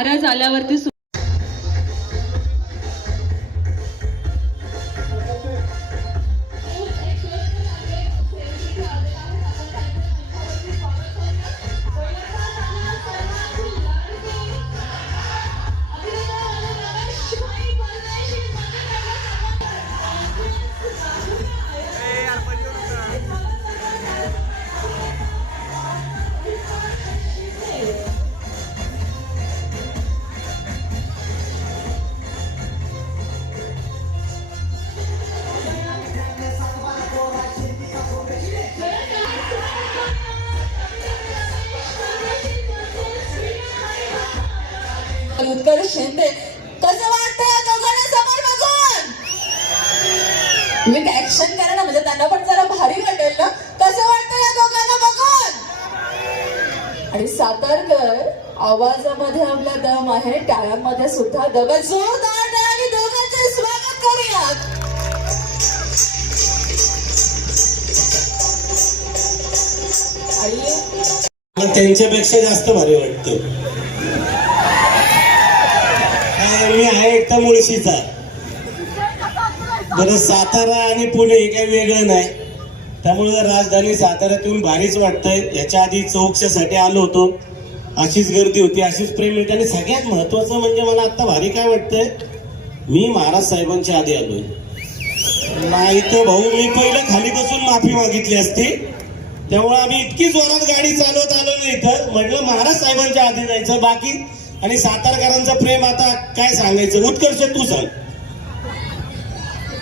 महाराज आल्यावरती उत्कर्ष शिंदे. कसं वाटतंय या दोघांना समोर बघून? तुम्ही ऍक्शन करा ना म्हणजे त्यांना पण जरा भारी वाटेल ना. कसं वाटतंय या दोघांना बघून? आणि सातारकर आवाजामध्ये आपला दम आहे टाळ्यांमध्ये सुद्धा दम आहे. जोरदार दोघांचे स्वागत करूयात. त्यांच्यापेक्षा जास्त भारी वाटतं काय मी आहे एकटा मुळशीचा. बरं सातारा आणि पुणे हे काही वेगळं नाही. त्यामुळे राजधानी साताऱ्यातून भारीच वाटतंय. याच्या आधी चौकशासाठी आलो होतो. अशीच गर्दी होती अशीच प्रेम होती आणि सगळ्यात महत्वाचं म्हणजे मला आता भारी काय वाटतंय मी महाराज साहेबांच्या आधी आलोय. नाही तर भाऊ मी पहिलं खाली बसून माफी मागितली असती. त्यामुळे आम्ही इतकी जोरात गाडी चालवत आलो नाही इथं म्हटलं महाराज साहेबांच्या आधी जायचं. बाकी आणि सातारकरांचं प्रेम आता काय सांगायचं? उत्कर्ष तू सांग.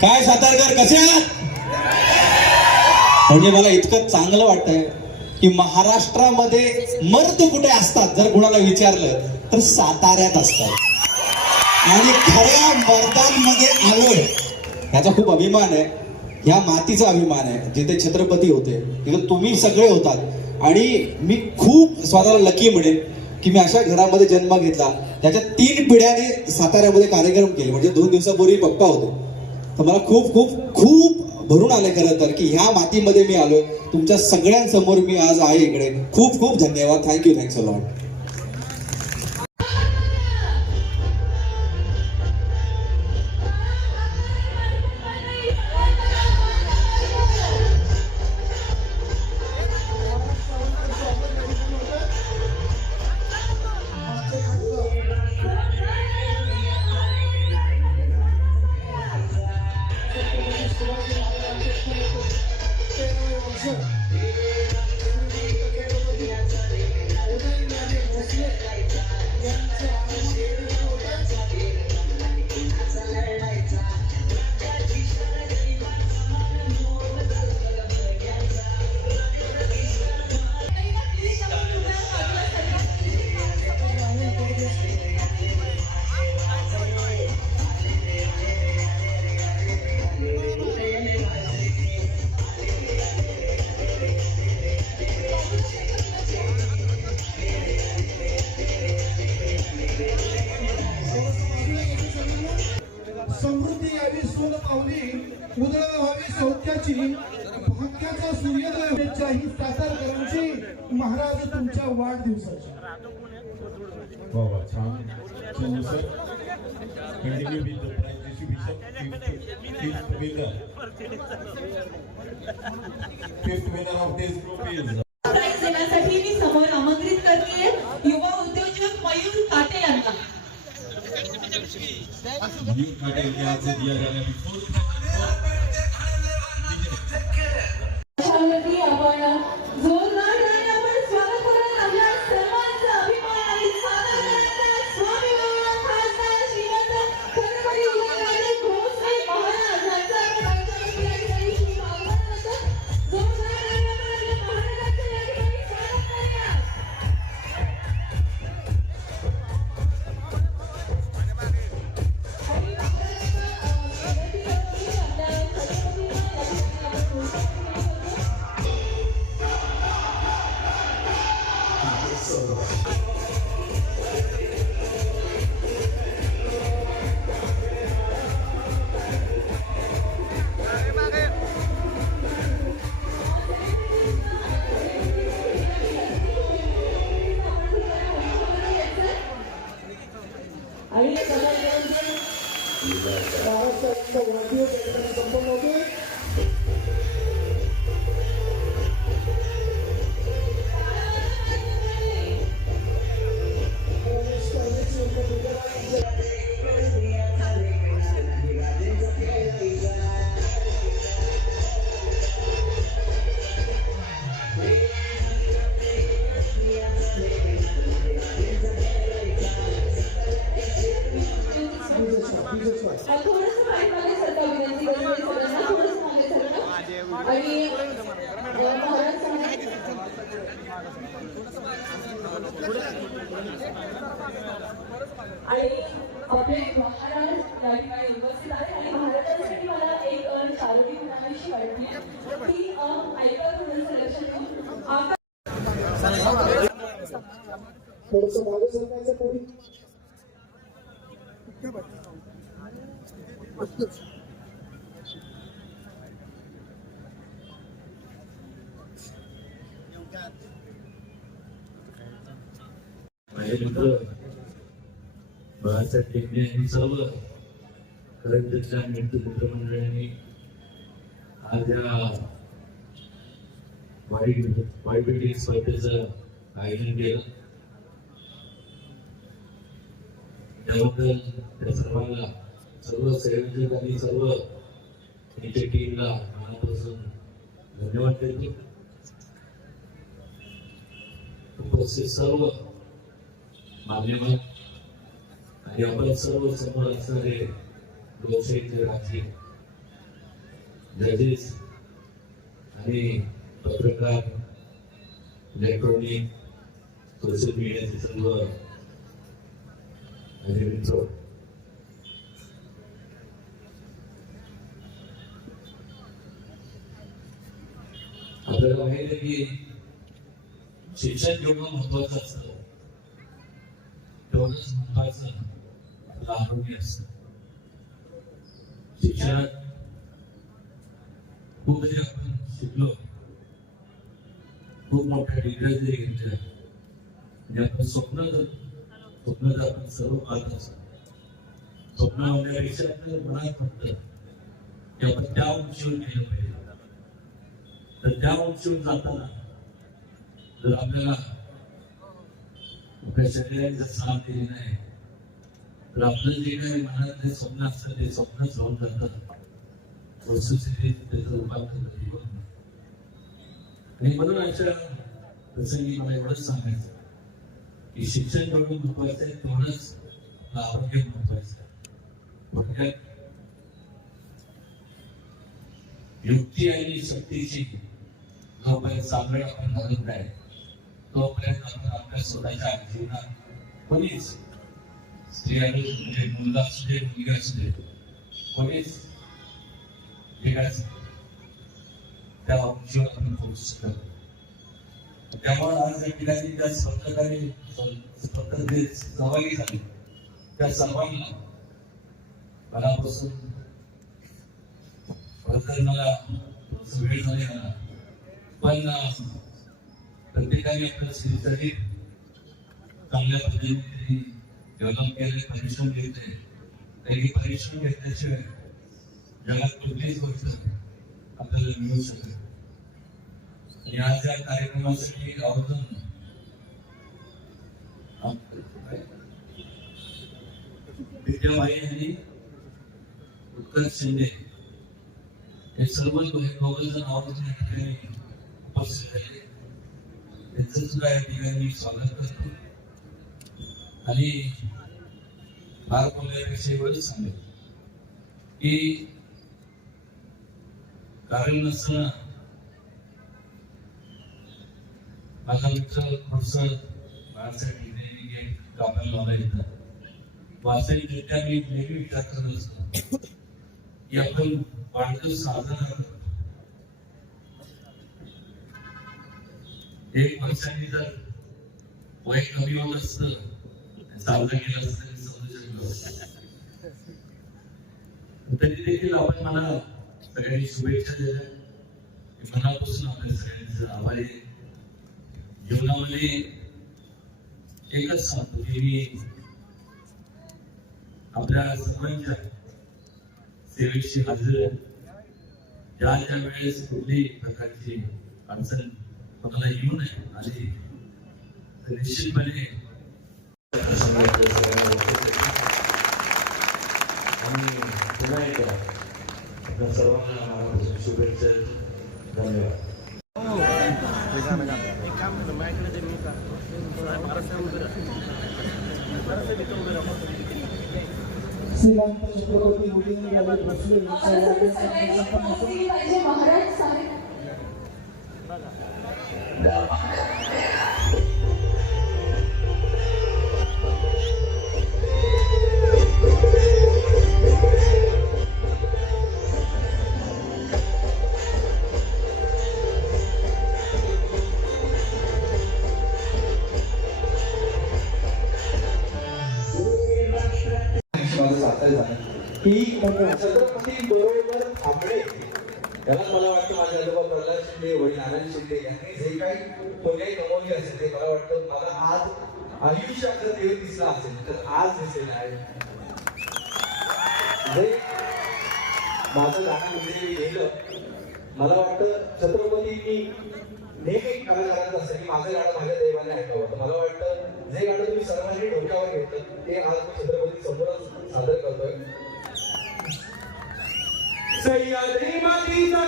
काय सातारकर कसे म्हणजे मला इतकं चांगलं वाटतंय की महाराष्ट्रामध्ये मर्द कुठे असतात जर कुणाला विचारलं तर साताऱ्यात असतात. आणि खऱ्या मर्दांमध्ये आलोय. ह्याचा खूप अभिमान आहे. ह्या मातीचा अभिमान आहे. जिथे छत्रपती होते तिथे तुम्ही सगळे होतात. आणि मी खूप स्वतःला लकी म्हणेन. की मी अशा घरामध्ये जन्म घेतला. त्याच्या तीन पिढ्याने साताऱ्यामध्ये कार्यक्रम केले. म्हणजे दोन दिवसापूर्वी पप्पा होते. तर मला खूप खूप खूप भरून आले खरं तर की ह्या मातीमध्ये मी आलो तुमच्या सगळ्यांसमोर मी आज आहे इकडे. खूप खूप धन्यवाद. Thank you thanks a lot सातारकरांची महाराज तुमच्या वाढदिवसाची. wow, छान. Chandu sir. Continue with the prize distribution fifth winner. Fifth winner of this group is prize देण्यासाठी मी समोर आमंत्रित करते युवा उद्योजक मयूर ताटे यांना. न्यू पाटिल के हाथ से दिया जाएगा बिफोर आपण माझे मित्र बाळासाहेब टेकणे यांनी सर्व करंजच्या मित्र आज या वाईट वाईट स्पर्धेचं आयोजन केलं त्याबद्दल त्या सर्वांना सर्व संयोजक सर्व त्यांच्या टीमला मनापासून धन्यवाद देतो. उपस्थित सर्व मान्यवर आणि आपण सर्व समोर असणारे लोकशाहीचे जजेस आणि पत्रकार इलेक्ट्रॉनिक सोशल मीडियाचे सर्व माझे मित्र आपल्याला माहिती आहे की शिक्षण जेवढं महत्वाचं असतं तेवढंच महत्वाचं आपलं आरोग्य असतं शिक्षणात खूप जरी आपण शिकलो खूप मोठा डिग्री जरी घेतल्या म्हणजे आपण स्वप्न जर स्वप्न जर आपण सर्व पाहत असतो. स्वप्न होण्यापेक्षा आपल्याला मनात वाटतं की आपण त्या उंचीवर गेलं पाहिजे. तर त्या उंचीवर जाताना जर आपल्याला आपल्या शरीराने जर साथ दिली नाही तर आपलं जे काही मनातले स्वप्न असतं ते स्वप्नच राहून जातात. वस्तुस्थितीत त्याचं रूपांतर कधी होत नाही आणि म्हणून अशा प्रसंगी मला एवढंच सांगायचं की शिक्षण जेवढं महत्वाचं आहे तेवढंच आरोग्य महत्वाचं आहे. युक्ती आणि शक्तीची जोपर्यंत सांगड आपण घालत नाही. तोपर्यंत आपण आपल्या स्वतःच्या जीवनात कोणीच स्त्रियांनी असू मुलगा असू दे मुलगा असू दे कोणीच वेगळाच त्या उंचीवर आपण करू शकत त्यामुळे आज या ठिकाणी त्या स्पर्धकाने स्पर्धेत सहभागी झाले. त्या सर्वांना मनापासून खरंतर मला वेळ झाले मला पण प्रत्येकाने आपलं स्किलसाठी चांगल्या पद्धतीने डेव्हलप केले परिश्रम घेतले. काही परिश्रम घेतल्याशिवाय जगात कुठलीच गोष्ट आपल्याला मिळू शकत आणि आज या कार्यक्रमासाठी आवर्जून विद्याबाई आणि उत्कर्ष शिंदे हे सर्व दोघजण आवर्जून या ठिकाणी उपस्थित झाले. त्यांचं सुद्धा या ठिकाणी स्वागत करतो. आणि फार बोलण्यापेक्षा एवढंच सांगेल की कारण नसताना माझा मित्र खुर्स माझ्यासाठी नेहमी गेट कामाला लावला येतात वास्तविकरित्या मी नेहमी विचार करत असतो की आपण वाढदिवस साधन करतो. एक वर्षांनी जर वय कमी होत असत साजरं गेलं असतं. तरी देखील आपण मला सगळ्यांनी शुभेच्छा दिल्या मनापासून आपल्या सगळ्यांचं आभारी आहे. जीवनामध्ये एकच सांगतो की मी आपल्या सर्वांच्या सेवेशी हजर ज्या ज्या वेळेस कुठलीही प्रकारची अडचण कोणाला येऊ नये आली तर निश्चितपणे आणि पुन्हा एकदा आपल्या सर्वांना शुभेच्छा धन्यवाद. श्रीमंत छत्रपती मुलींनी गाडी बसले महाराज वाटतं माझे आजोबा प्रल्हाद शिंदे वडील नारायण शिंदे यांनी जे काही पर्याय कमवले असेल ते मला वाटतं मला आज आयुष्यात जर देव दिसला असेल तर आज दिसेल आहे. म्हणजे माझं गाणं म्हणजे गेलं. मला वाटतं छत्रपतींनी नेहमी कलाकारांचं असं की माझं गाणं माझ्या देवाने ऐकावं मला वाटतं जे गाणं तुम्ही सर्वांनी डोक्यावर घेतलं ते आज मी छत्रपती समोर सादर करतोय. सह्याद्री मातीचा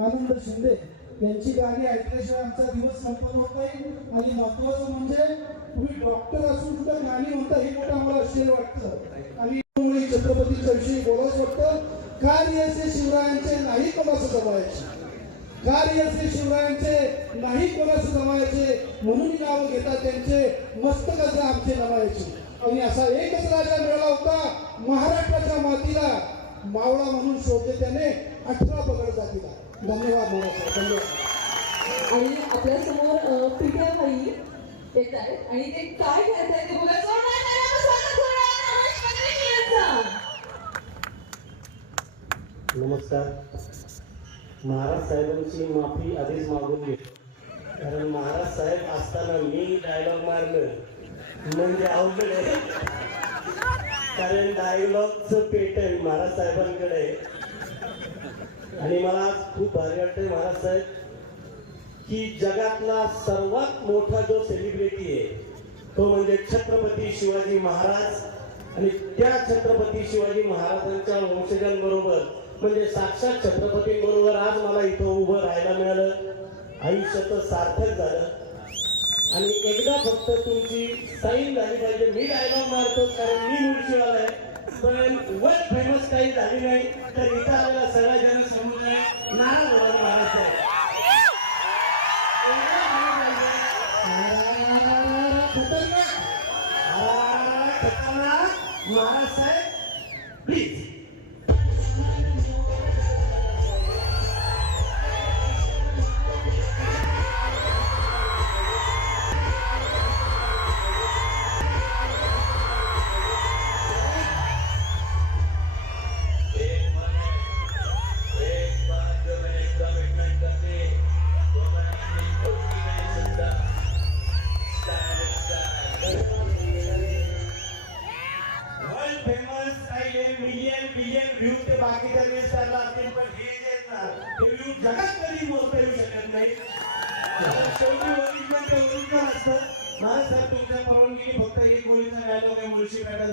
आनंद शिंदे यांची गाणी ऐकल्याशिवाय आमचा दिवस संपन्न होत नाही. आणि महत्वाचं म्हणजे तुम्ही डॉक्टर असून सुद्धा गाणी होता हे मोठं आम्हाला आश्चर्य वाटतं. आणि छत्रपतीच्या विषयी बोलावंच वाटतं. कार्य असे शिवरायांचे नाही कोणाचं जमायचे. कार्य असे शिवरायांचे नाही कोणाचं जमायचे. म्हणून नाव घेतात त्यांचे. मस्तकाचे आमचे नमायचे आणि असा एकच राजा मिळाला होता महाराष्ट्राच्या मातीला. मावळा म्हणून शोधले त्याने अठरा पगड जातीला. धन्यवाद महाराज धन्यवाद. आणि आपल्यासमोर पिठ्या भाई येत आहेत. आणि ते काय करत आहेत ते बघा. यांचं. नमस्कार. महाराज साहेबांची माफी आधीच मागून घेतो कारण महाराज साहेब असताना मी डायलॉग मारलं. म्हणजे अवघड आहे. कारण डायलॉगचं पेटंट महाराज साहेबांकडे आहे. आणि मला आज खूप भारी वाटतंय महाराज साहेब की जगातला सर्वात मोठा जो सेलिब्रिटी आहे तो म्हणजे छत्रपती शिवाजी महाराज. आणि त्या छत्रपती शिवाजी महाराजांच्या वंशजांबरोबर म्हणजे साक्षात छत्रपतींबरोबर आज मला इथं उभं राहायला मिळालं. आयुष्याचं सार्थक झालं. आणि एकदा फक्त तुमची साईन झाली पाहिजे. मी डायलॉग मारतो कारण मी मुळशीवाला आहे. पण वर्ल्ड फेमस काही झाली नाही तर इथं आलेला सगळा जन समुदाय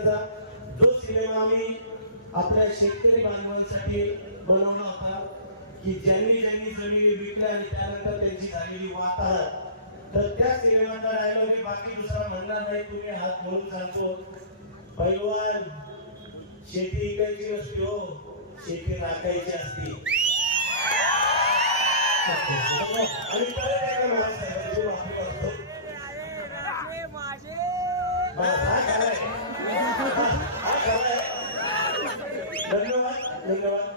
मुळशी जो सिनेमा आम्ही आपल्या शेतकरी बांधवांसाठी बनवला होता की ज्यांनी ज्यांनी जमिनी विकल्या आणि त्यानंतर त्यांची झालेली वाताहत तर त्या सिनेमाचा डायलॉग हे बाकी दुसरा म्हणणार नाही तुम्ही हात म्हणून सांगतो पैलवान शेती इकायची नसते हो शेती राखायची असते आणि परत एकदा महाराज साहेबांची माफी मागतो धन्यवाद धन्यवाद.